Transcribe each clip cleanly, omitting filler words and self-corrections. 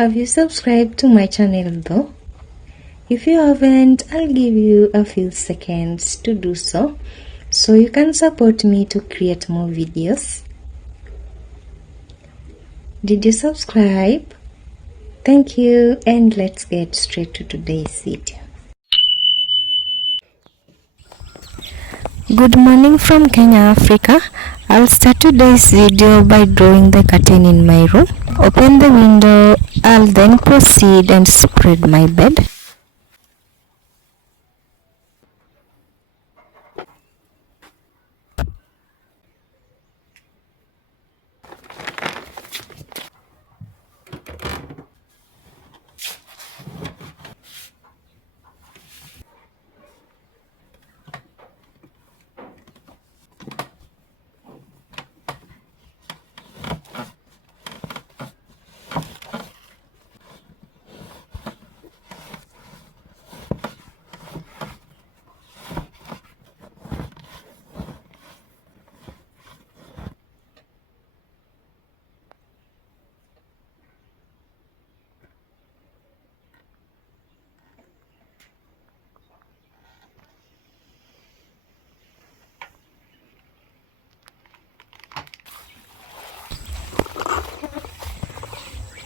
Have you subscribed to my channel though? If you haven't, I'll give you a few seconds to do so you can support me to create more videos. Did you subscribe? Thank you, and let's get straight to today's video. Good morning from Kenya, Africa. I'll start today's video by drawing the curtain in my room. Open the window. I'll then proceed and spread my bed.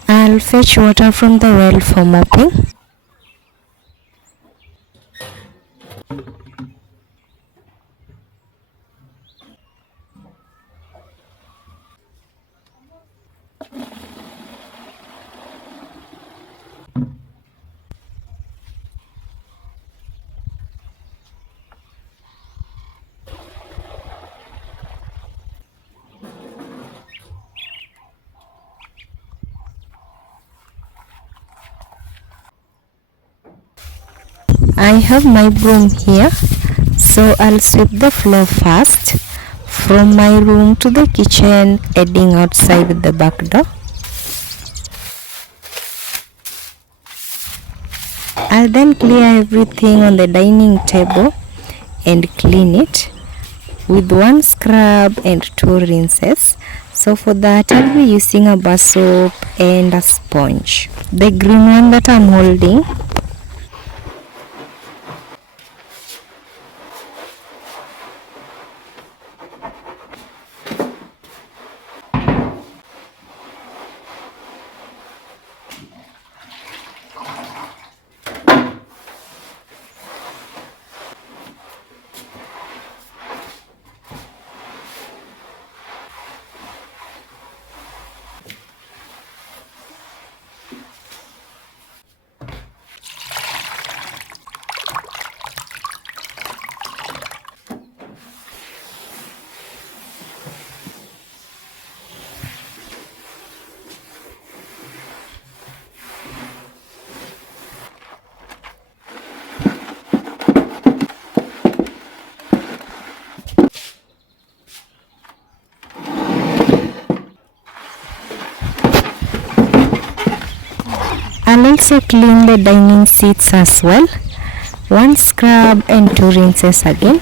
I'll fetch water from the well for mopping. I have my broom here, so I'll sweep the floor first from my room to the kitchen, heading outside the back door. I'll then clear everything on the dining table and clean it with one scrub and 2 rinses. So for that, I'll be using a bar soap and a sponge. The green one that I'm holding, I'll also clean the dining seats as well. One scrub and 2 rinses again.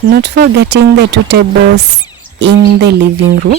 Not forgetting the 2 tables in the living room.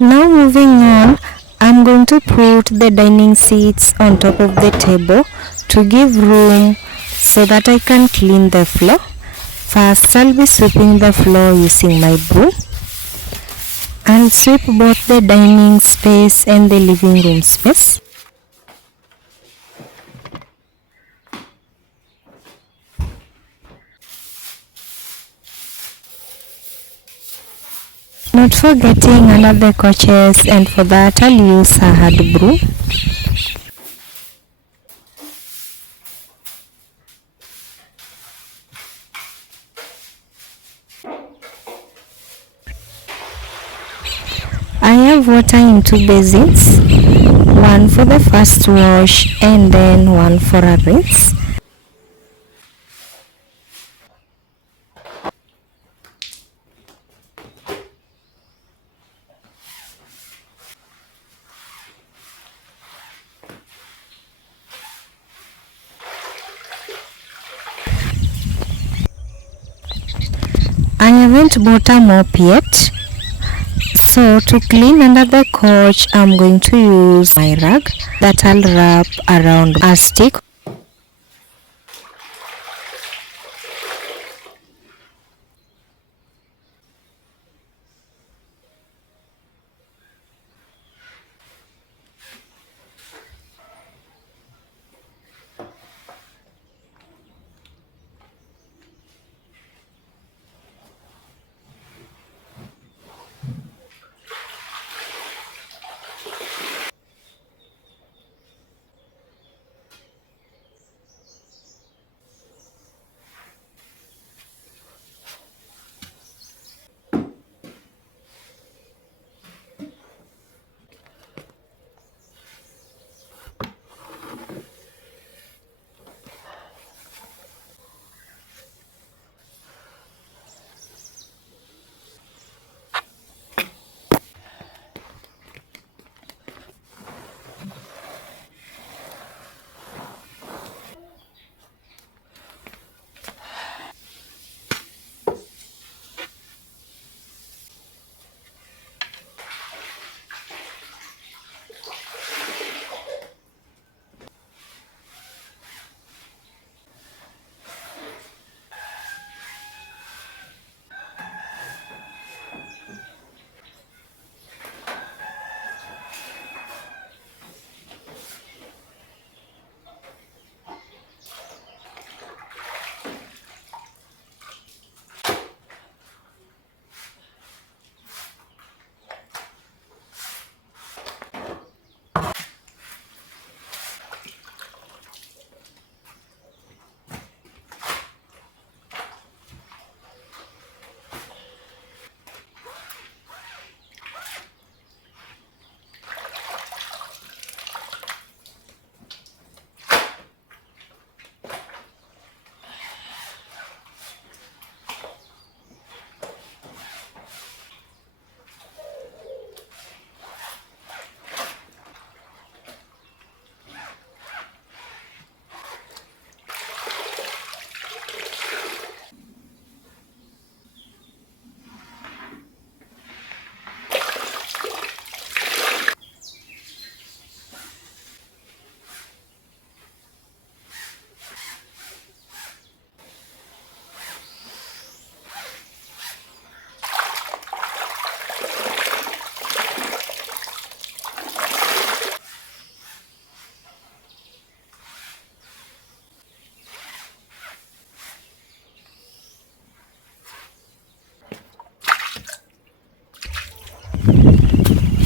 Now moving on, I'm going to put the dining seats on top of the table to give room so that I can clean the floor. First, I'll be sweeping the floor using my broom. I'll sweep both the dining space and the living room space. Not forgetting under the couches, and for that I'll use a hard broom. I have water in 2 basins, one for the first wash and then one for a rinse. I haven't bought a mop yet, so to clean under the couch I'm going to use my rag that I'll wrap around a stick.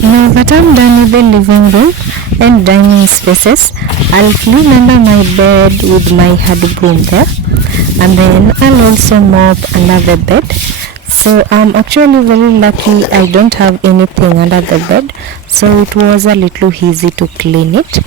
Now that I'm done with the living room and dining spaces, I'll clean under my bed with my hard broom there, and then I'll also mop under the bed. So I'm actually very lucky I don't have anything under the bed, so it was a little easy to clean it.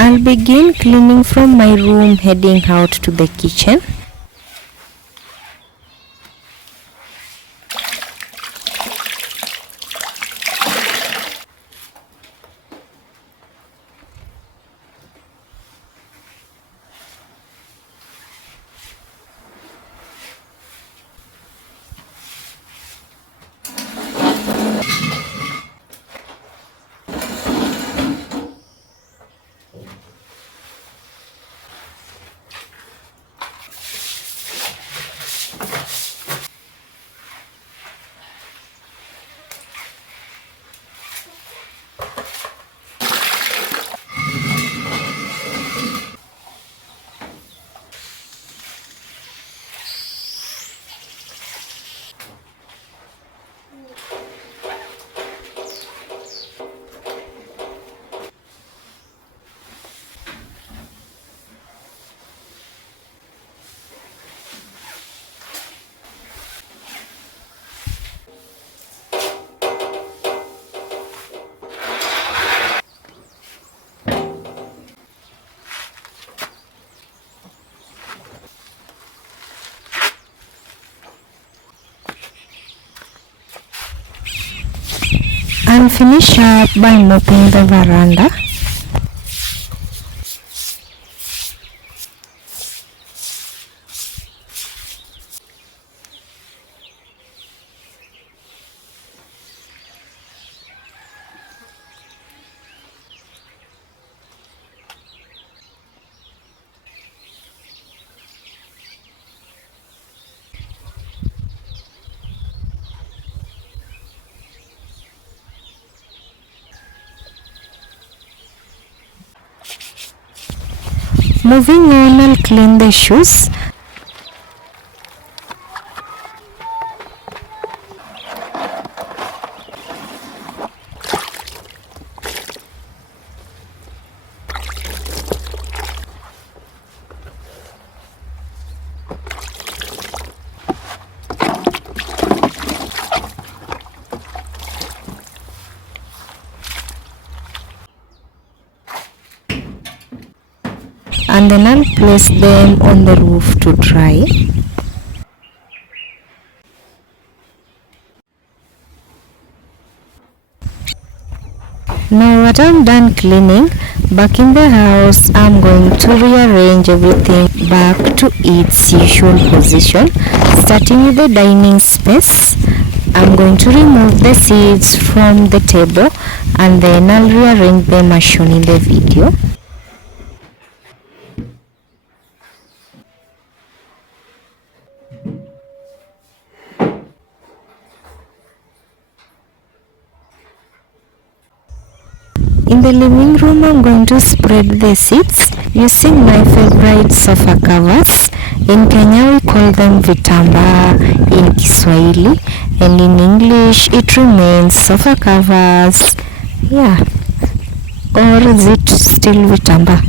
I'll I'll begin cleaning from my room, heading out to the kitchen. I'll finish up by mopping the veranda. Moving on, I'll clean the shoes. And then I'll place them on the roof to dry. Now that I'm done cleaning, back in the house, I'm going to rearrange everything back to its usual position. Starting with the dining space, I'm going to remove the seeds from the table and then I'll rearrange them as shown in the video. In the living room, I'm going to spread the seeds using my favorite sofa covers. In Kenya, we call them vitamba in Kiswahili, and in English, it remains sofa covers. Yeah, or is it still vitamba?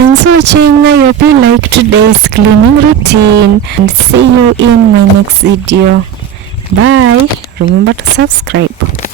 Thanks for watching. I hope you like today's cleaning routine, and see you in my next video. Bye. Remember to subscribe.